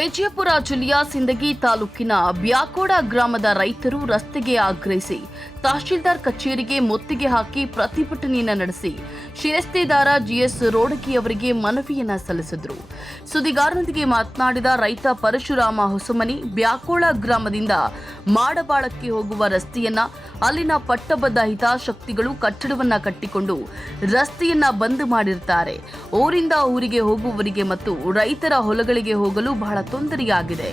ವಿಜಯಪುರ ಜಿಲ್ಲೆಯ ಸಿಂದಗಿ ತಾಲೂಕಿನ ಬ್ಯಾಕೋಡ ಗ್ರಾಮದ ರೈತರು ರಸ್ತೆಗೆ ಆಗ್ರಹಿಸಿ ತಹಶೀಲ್ದಾರ್ ಕಚೇರಿಗೆ ಮುತ್ತಿಗೆ ಹಾಕಿ ಪ್ರತಿಭಟನೆಯನ್ನು ನಡೆಸಿ ಶಿರಸ್ತೆದಾರ ಜಿಎಸ್ ರೋಡಕಿ ಅವರಿಗೆ ಮನವಿಯನ್ನ ಸಲ್ಲಿಸಿದ್ರು. ಸುದ್ದಿಗಾರರೊಂದಿಗೆ ಮಾತನಾಡಿದ ರೈತ ಪರಶುರಾಮ ಹೊಸಮನಿ, ಬ್ಯಾಕೋಳ ಗ್ರಾಮದಿಂದ ಮಾಡಬಾಳಕ್ಕೆ ಹೋಗುವ ರಸ್ತೆಯನ್ನ, ಅಲ್ಲಿನ ಪಟ್ಟಬದ್ಧ ಹಿತಾಸಕ್ತಿಗಳು ಕಟ್ಟಡವನ್ನ ಕಟ್ಟಿಕೊಂಡು ರಸ್ತೆಯನ್ನ ಬಂದ್ ಮಾಡಿರ್ತಾರೆ. ಊರಿಂದ ಊರಿಗೆ ಹೋಗುವವರಿಗೆ ಮತ್ತು ರೈತರ ಹೊಲಗಳಿಗೆ ಹೋಗಲು ಬಹಳ ತೊಂದರೆಯಾಗಿದೆ.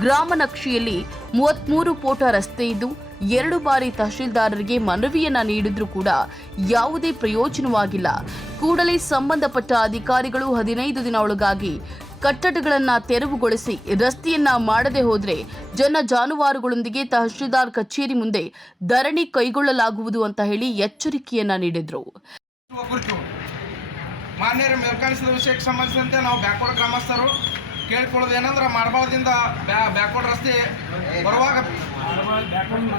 ಗ್ರಾಮ ನಕ್ಷೆಯಲ್ಲಿ ಮೂವತ್ಮೂರು ಫೋಟ ರಸ್ತೆ ಇದ್ದು ಎರಡು ಬಾರಿ ತಹಶೀಲ್ದಾರರಿಗೆ ಮನವಿಯನ್ನ ನೀಡಿದ್ರೂ ಕೂಡ ಯಾವುದೇ ಪ್ರಯೋಜನವಾಗಿಲ್ಲ. ಕೂಡಲೇ ಸಂಬಂಧಪಟ್ಟ ಅಧಿಕಾರಿಗಳು ಹದಿನೈದು ದಿನ ಒಳಗಾಗಿ ಕಟ್ಟಡಗಳನ್ನ ತೆರವುಗೊಳಿಸಿ ರಸ್ತೆಯನ್ನ ಮಾಡದೆ ಹೋದ್ರೆ ಜನ ಜಾನುವಾರುಗಳೊಂದಿಗೆ ತಹಶೀಲ್ದಾರ್ ಕಚೇರಿ ಮುಂದೆ ಧರಣಿ ಕೈಗೊಳ್ಳಲಾಗುವುದು ಅಂತ ಹೇಳಿ ಎಚ್ಚರಿಕೆಯನ್ನ ನೀಡಿದ್ರು. ಮಾನ್ಯರ ಮೇಲ್ಕಾಣಿಸಿದ ವಿಷಯಕ್ಕೆ ಸಂಬಂಧಿಸಿದಂತೆ ನಾವು ಬ್ಯಾಕ್ವರ್ಡ್ ಗ್ರಾಮಸ್ಥರು ಕೇಳಿಕೊಳ್ಳೋದು ಏನಂದ್ರೆ ಮಾಡಬಾಳದಿಂದ ಬ್ಯಾಕ್ವರ್ಡ್ ರಸ್ತೆ ಬರುವಾಗ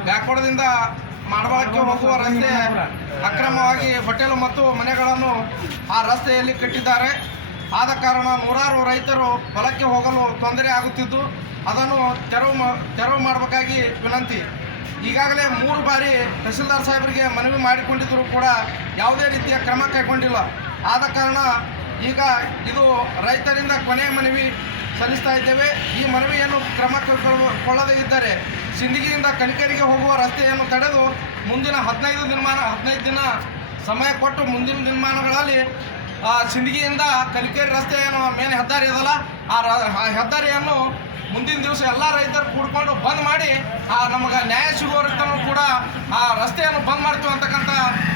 ಬ್ಯಾಕ್ವರ್ಡ್ದಿಂದ ಮಾಡಬಾಳಕ್ಕೆ ಹೋಗುವ ರಸ್ತೆ ಅಕ್ರಮವಾಗಿ ಹೋಟೆಲ್ ಮತ್ತು ಮನೆಗಳನ್ನು ಆ ರಸ್ತೆಯಲ್ಲಿ ಕಟ್ಟಿದ್ದಾರೆ. ಆದ ಕಾರಣ ನೂರಾರು ರೈತರು ಹೊಲಕ್ಕೆ ಹೋಗಲು ತೊಂದರೆ ಆಗುತ್ತಿದ್ದು, ಅದನ್ನು ತೆರವು ತೆರವು ಮಾಡಬೇಕಾಗಿ ವಿನಂತಿ. ಈಗಾಗಲೇ ಮೂರು ಬಾರಿ ತಹಸೀಲ್ದಾರ್ ಸಾಹೇಬರಿಗೆ ಮನವಿ ಮಾಡಿಕೊಂಡಿದ್ದರೂ ಕೂಡ ಯಾವುದೇ ರೀತಿಯ ಕ್ರಮ ಕೈಗೊಂಡಿಲ್ಲ. ಆದ ಕಾರಣ ಈಗ ಇದು ರೈತರಿಂದ ಕೊನೆಯ ಮನವಿ. ಸಲ್ಲಿಸ್ತಾ ಇದ್ದೇವೆ. ಈ ಮನವಿಯನ್ನು ಕ್ರಮ ಕೈಗೊಳ್ಳದೇ ಇದ್ದರೆ ಸಿಂದಗಿಯಿಂದ ಕಲಿಕೇರಿಗೆ ಹೋಗುವ ರಸ್ತೆಯನ್ನು ತಡೆದು ಮುಂದಿನ ಹದಿನೈದು ದಿನಮಾನ ಹದಿನೈದು ದಿನ ಸಮಯ ಕೊಟ್ಟು ಮುಂದಿನ ದಿನಮಾನಗಳಲ್ಲಿ ಆ, ಸಿಂದಗಿಯಿಂದ ಕಲಿಕೇರಿ ರಸ್ತೆ ಏನು ಮೇನ್ ಹೆದ್ದಾರಿ ಇದಲ್ಲ. ಆ ಹೆದ್ದಾರಿಯನ್ನು ಮುಂದಿನ ದಿವಸ ಎಲ್ಲ ರೈತರು ಕೂಡ್ಕೊಂಡು ಬಂದ್ ಮಾಡಿ ಆ ನಮಗೆ ನ್ಯಾಯ ಸಿಗುವ ಕೂಡ ಆ ರಸ್ತೆಯನ್ನು ಬಂದ್ ಮಾಡ್ತೀವಿ ಅಂತಕ್ಕಂಥ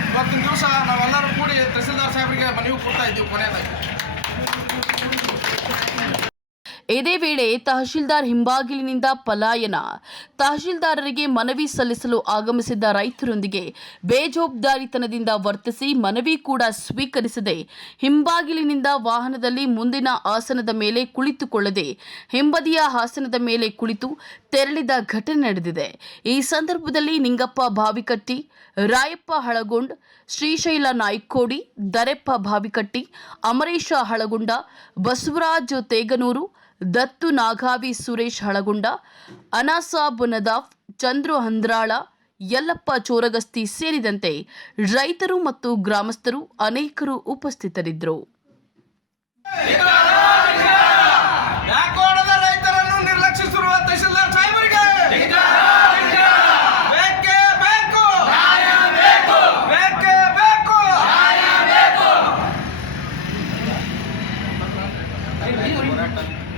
ಇವತ್ತಿನ ದಿವಸ ನಾವೆಲ್ಲರೂ ಕೂಡಿ ತಹಸೀಲ್ದಾರ್ ಸಾಹೇಬರಿಗೆ ಮನವಿ ಕೊಡ್ತಾ ಇದ್ದೀವಿ ಕೊನೆಯದಾಗಿ. ಇದೇ ವೇಳೆ ತಹಶೀಲ್ದಾರ್ ಹಿಂಬಾಗಿಲಿನಿಂದ ಪಲಾಯನ ತಹಶೀಲ್ದಾರರಿಗೆ ಮನವಿ ಸಲ್ಲಿಸಲು ಆಗಮಿಸಿದ್ದ ರೈತರೊಂದಿಗೆ ಬೇಜವಾಬ್ದಾರಿತನದಿಂದ ವರ್ತಿಸಿ ಮನವಿ ಕೂಡ ಸ್ವೀಕರಿಸದೆ. ಹಿಂಬಾಗಿಲಿನಿಂದ ವಾಹನದಲ್ಲಿ ಮುಂದಿನ ಆಸನದ ಮೇಲೆ ಕುಳಿತುಕೊಳ್ಳದೆ ಹಿಂಬದಿಯ ಆಸನದ ಮೇಲೆ ಕುಳಿತು ತೆರಳಿದ ಘಟನೆ ನಡೆದಿದೆ. ಈ ಸಂದರ್ಭದಲ್ಲಿ ನಿಂಗಪ್ಪ ಭಾವಿಕಟ್ಟಿ ರಾಯಪ್ಪ ಹಳಗೊಂಡ್, ಶ್ರೀಶೈಲ ನಾಯ್ಕೋಡಿ, ದರೆಪ್ಪ ಭಾವಿಕಟ್ಟಿ ಅಮರೇಶ ಹಳಗುಂಡ, ಬಸವರಾಜ್ ತೇಗನೂರು ದತ್ತು ನಾಗಾವಿ ಸುರೇಶ್ ಹಳಗುಂಡ ಅನಾಸಾಬ್ ನದಾಫ್ ಚಂದ್ರು ಹಂದ್ರಾಳ ಯಲ್ಲಪ್ಪ ಚೋರಗಸ್ತಿ ಸೇರಿದಂತೆ ರೈತರು ಮತ್ತು ಗ್ರಾಮಸ್ಥರು ಅನೇಕರು ಉಪಸ್ಥಿತರಿದ್ದರು.